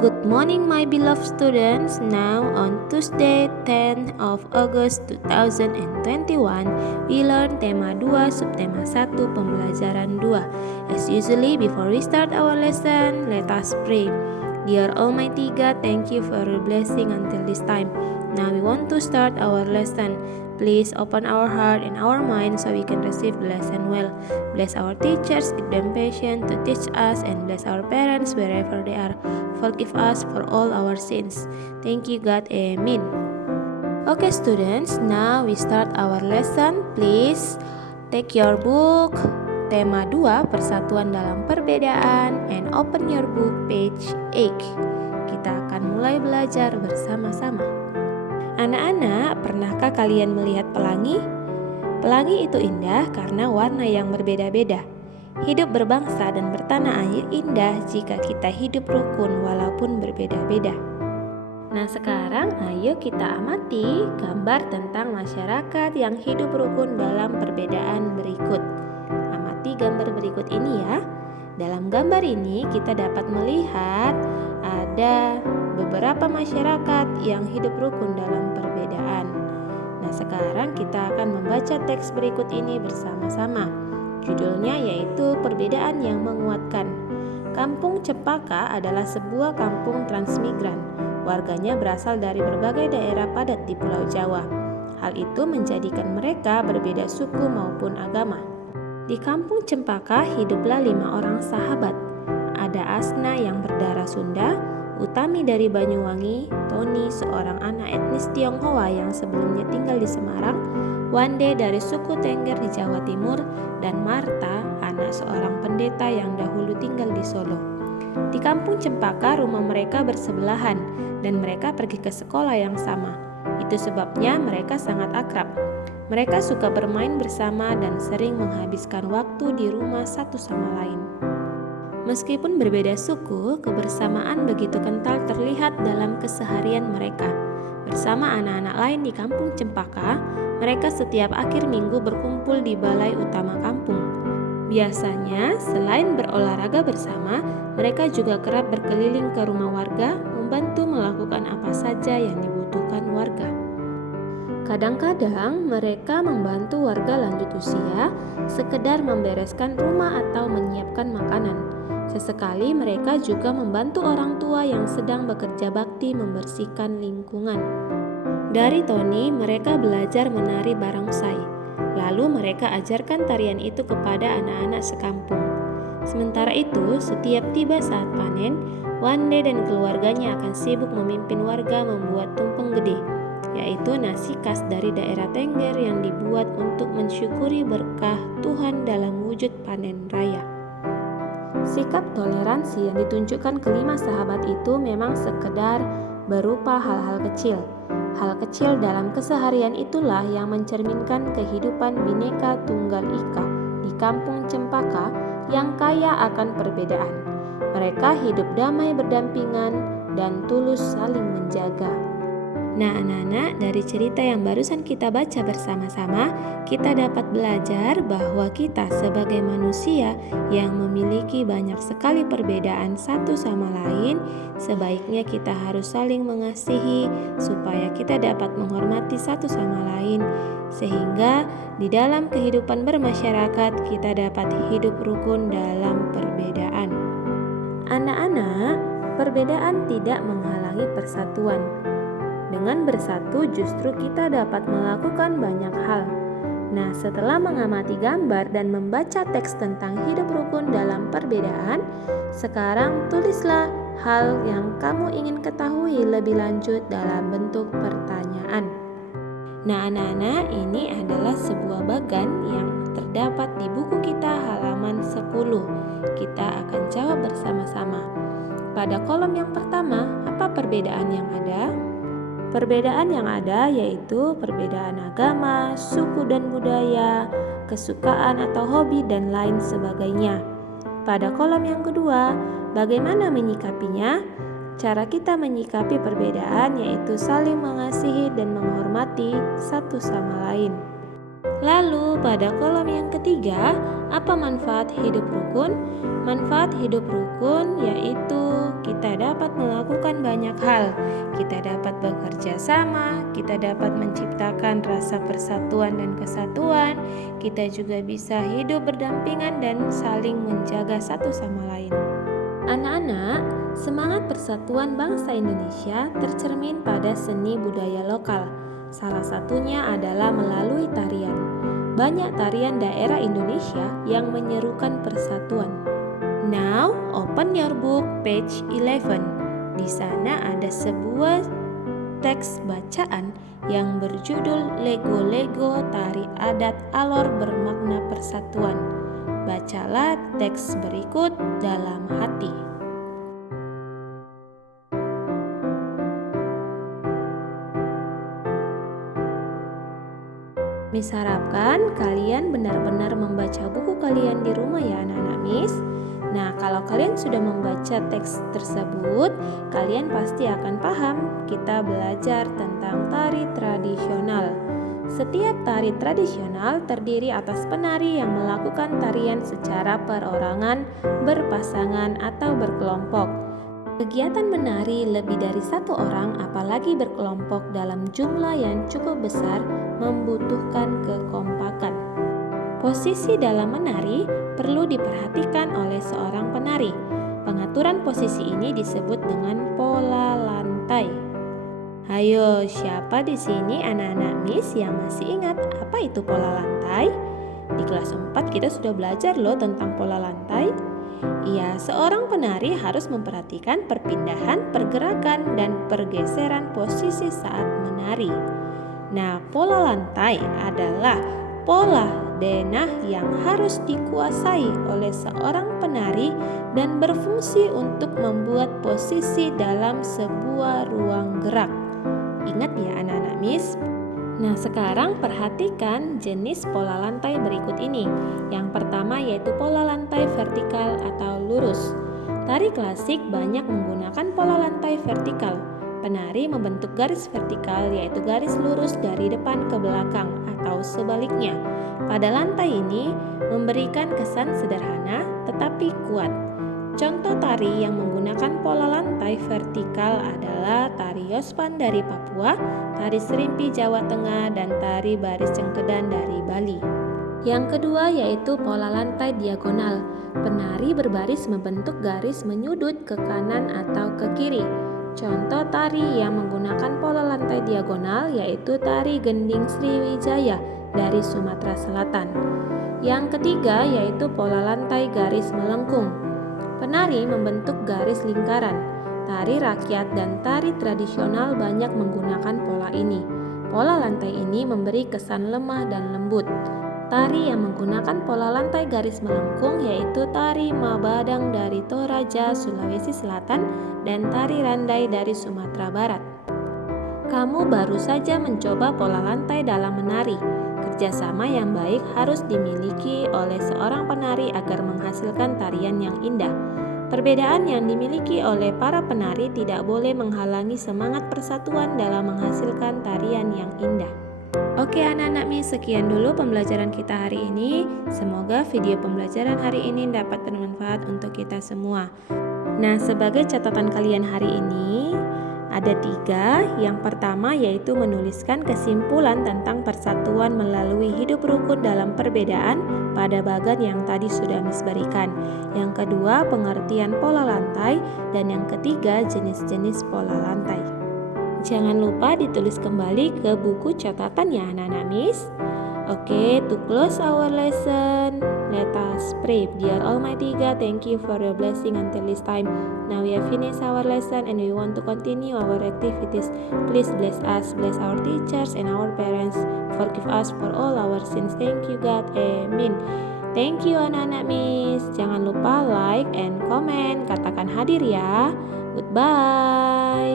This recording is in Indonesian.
Good morning my beloved students. Now on Tuesday 10th of August 2021, we learn tema 2 subtema 1 pembelajaran 2. As usually before we start our lesson, let us pray. Dear Almighty God, thank you for your blessing until this time. Now we want to start our lesson. Please open our heart and our mind so we can receive the lesson well. Bless our teachers, give them patience to teach us, and bless our parents wherever they are. Forgive us for all our sins. Thank you God, Amen. Okay students, now we start our lesson. Please take your book, tema 2, persatuan dalam perbedaan, and open your book page 8. Kita akan mulai belajar bersama-sama. Anak-anak, pernahkah kalian melihat pelangi? Pelangi itu indah karena warna yang berbeda-beda. Hidup berbangsa dan bertanah air indah jika kita hidup rukun walaupun berbeda-beda. Nah sekarang ayo kita amati gambar tentang masyarakat yang hidup rukun dalam perbedaan berikut. Amati gambar berikut ini ya. Dalam gambar ini kita dapat melihat ada beberapa masyarakat yang hidup rukun dalam perbedaan. Nah sekarang kita akan membaca teks berikut ini bersama-sama. Judulnya yaitu Perbedaan yang Menguatkan. Kampung Cempaka adalah sebuah kampung transmigran. Warganya berasal dari berbagai daerah padat di Pulau Jawa. Hal itu menjadikan mereka berbeda suku maupun agama. Di kampung Cempaka hiduplah 5 orang sahabat. Ada Asna yang berdarah Sunda, Utami dari Banyuwangi, Tony seorang anak etnis Tionghoa yang sebelumnya tinggal di Semarang, Wande dari suku Tengger di Jawa Timur, dan Marta, anak seorang pendeta yang dahulu tinggal di Solo. Di kampung Cempaka rumah mereka bersebelahan dan mereka pergi ke sekolah yang sama. Itu sebabnya mereka sangat akrab. Mereka suka bermain bersama dan sering menghabiskan waktu di rumah satu sama lain. Meskipun berbeda suku, kebersamaan begitu kental terlihat dalam keseharian mereka. Bersama anak-anak lain di kampung Cempaka, mereka setiap akhir minggu berkumpul di balai utama kampung. Biasanya, selain berolahraga bersama, mereka juga kerap berkeliling ke rumah warga, membantu melakukan apa saja yang dibutuhkan warga. Kadang-kadang mereka membantu warga lanjut usia, sekedar membereskan rumah atau menyiapkan makanan. Sesekali mereka juga membantu orang tua yang sedang bekerja bakti membersihkan lingkungan. Dari Tony, mereka belajar menari barongsai. Lalu mereka ajarkan tarian itu kepada anak-anak sekampung. Sementara itu, setiap tiba saat panen, Wande dan keluarganya akan sibuk memimpin warga membuat tumpeng gede, yaitu nasi khas dari daerah Tengger yang dibuat untuk mensyukuri berkah Tuhan dalam wujud panen raya. Sikap toleransi yang ditunjukkan kelima sahabat itu memang sekedar berupa hal-hal kecil. Hal kecil dalam keseharian itulah yang mencerminkan kehidupan Bhinneka Tunggal Ika di kampung Cempaka yang kaya akan perbedaan. Mereka hidup damai berdampingan dan tulus saling menjaga. Nah anak-anak, dari cerita yang barusan kita baca bersama-sama, kita dapat belajar bahwa kita sebagai manusia yang memiliki banyak sekali perbedaan satu sama lain, sebaiknya kita harus saling mengasihi supaya kita dapat menghormati satu sama lain, sehingga di dalam kehidupan bermasyarakat kita dapat hidup rukun dalam perbedaan. Anak-anak, perbedaan tidak menghalangi persatuan. Dengan bersatu justru kita dapat melakukan banyak hal. Nah, setelah mengamati gambar dan membaca teks tentang hidup rukun dalam perbedaan, sekarang tulislah hal yang kamu ingin ketahui lebih lanjut dalam bentuk pertanyaan. Nah, anak-anak, ini adalah sebuah bagan yang terdapat di buku kita halaman 10. Kita akan jawab bersama-sama. Pada kolom yang pertama, apa perbedaan yang ada? Perbedaan yang ada yaitu perbedaan agama, suku dan budaya, kesukaan atau hobi, dan lain sebagainya. Pada kolom yang kedua, bagaimana menyikapinya? Cara kita menyikapi perbedaan yaitu saling mengasihi dan menghormati satu sama lain. Lalu pada kolom yang ketiga, apa manfaat hidup rukun? Manfaat hidup rukun yaitu kita dapat melakukan melakukan banyak hal. Kita dapat bekerja sama, kita dapat menciptakan rasa persatuan dan kesatuan, kita juga bisa hidup berdampingan dan saling menjaga satu sama lain. Anak-anak, semangat persatuan bangsa Indonesia tercermin pada seni budaya lokal. Salah satunya adalah melalui tarian. Banyak tarian daerah Indonesia yang menyerukan persatuan. Now, open your book page 11. Di sana ada sebuah teks bacaan yang berjudul Lego-Lego Tari Adat Alor Bermakna Persatuan. Bacalah teks berikut dalam hati. Miss harapkan kalian benar-benar membaca buku kalian di rumah ya anak-anak Miss. Nah, kalau kalian sudah membaca teks tersebut, kalian pasti akan paham kita belajar tentang tari tradisional. Setiap tari tradisional terdiri atas penari yang melakukan tarian secara perorangan, berpasangan, atau berkelompok. Kegiatan menari lebih dari satu orang, apalagi berkelompok dalam jumlah yang cukup besar, membutuhkan kekompakan. Posisi dalam menari perlu diperhatikan oleh seorang penari. Pengaturan posisi ini disebut dengan pola lantai. Ayo, siapa di sini anak-anak Miss yang masih ingat apa itu pola lantai? Di kelas 4 kita sudah belajar loh tentang pola lantai. Iya, seorang penari harus memperhatikan perpindahan, pergerakan, dan pergeseran posisi saat menari. Nah, pola lantai adalah pola denah yang harus dikuasai oleh seorang penari dan berfungsi untuk membuat posisi dalam sebuah ruang gerak. Ingat ya anak-anak Miss. Nah, sekarang perhatikan jenis pola lantai berikut ini. Yang pertama yaitu pola lantai vertikal atau lurus. Tari klasik banyak menggunakan pola lantai vertikal. Penari membentuk garis vertikal yaitu garis lurus dari depan ke belakang atau sebaliknya. Pada lantai ini memberikan kesan sederhana tetapi kuat. Contoh tari yang menggunakan pola lantai vertikal adalah tari Yospan dari Papua, tari Serimpi Jawa Tengah, dan tari Baris Cengkedan dari Bali. Yang kedua yaitu pola lantai diagonal. Penari berbaris membentuk garis menyudut ke kanan atau ke kiri. Contoh tari yang menggunakan pola lantai diagonal yaitu tari Gending Sriwijaya dari Sumatera Selatan. Yang ketiga yaitu pola lantai garis melengkung. Penari membentuk garis lingkaran. Tari rakyat dan tari tradisional banyak menggunakan pola ini. Pola lantai ini memberi kesan lemah dan lembut. Tari yang menggunakan pola lantai garis melengkung yaitu tari Mabadang dari Toraja, Sulawesi Selatan, dan tari Randai dari Sumatera Barat. Kamu baru saja mencoba pola lantai dalam menari. Kerjasama yang baik harus dimiliki oleh seorang penari agar menghasilkan tarian yang indah. Perbedaan yang dimiliki oleh para penari tidak boleh menghalangi semangat persatuan dalam menghasilkan tarian yang indah. Oke anak-anak Miss, sekian dulu pembelajaran kita hari ini. Semoga video pembelajaran hari ini dapat bermanfaat untuk kita semua. Nah, sebagai catatan kalian hari ini, ada 3. Yang pertama yaitu menuliskan kesimpulan tentang persatuan melalui hidup rukun dalam perbedaan pada bagan yang tadi sudah Miss berikan. Yang kedua, pengertian pola lantai. Dan yang ketiga, jenis-jenis pola lantai. Jangan lupa ditulis kembali ke buku catatan ya anak-anak Miss. Okay, to close our lesson, let us pray. Dear Almighty God, thank you for your blessing until this time. Now we have finished our lesson and we want to continue our activities. Please bless us, bless our teachers and our parents. Forgive us for all our sins. Thank you God, amen. Thank you anak-anak Miss. Jangan lupa like and comment. Katakan hadir ya. Goodbye.